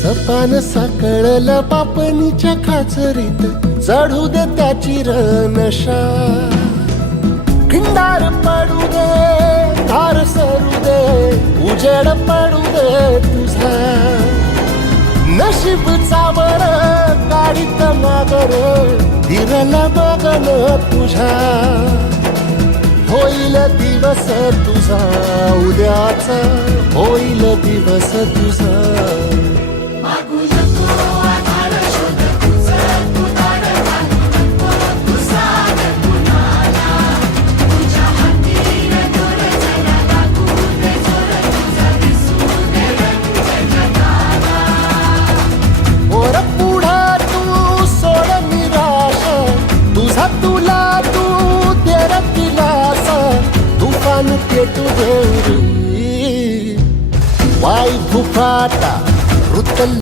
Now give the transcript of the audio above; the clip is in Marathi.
सपान साकळलं पापणीच्या खाचरीत, चढू दे त्याची रणशा. खिंडार पडू दे, धार सरू दे, उजेड पडू दे तुझा. नशीब चावर गाडीत मागर, हिरल बघन तुझ्या. होईल दिवस तुझा उद्याचा, होईल दिवस तुझा. तुला तू तेरा दिलासा, तुफान पेटू दे वाई फुफाटा रुतल.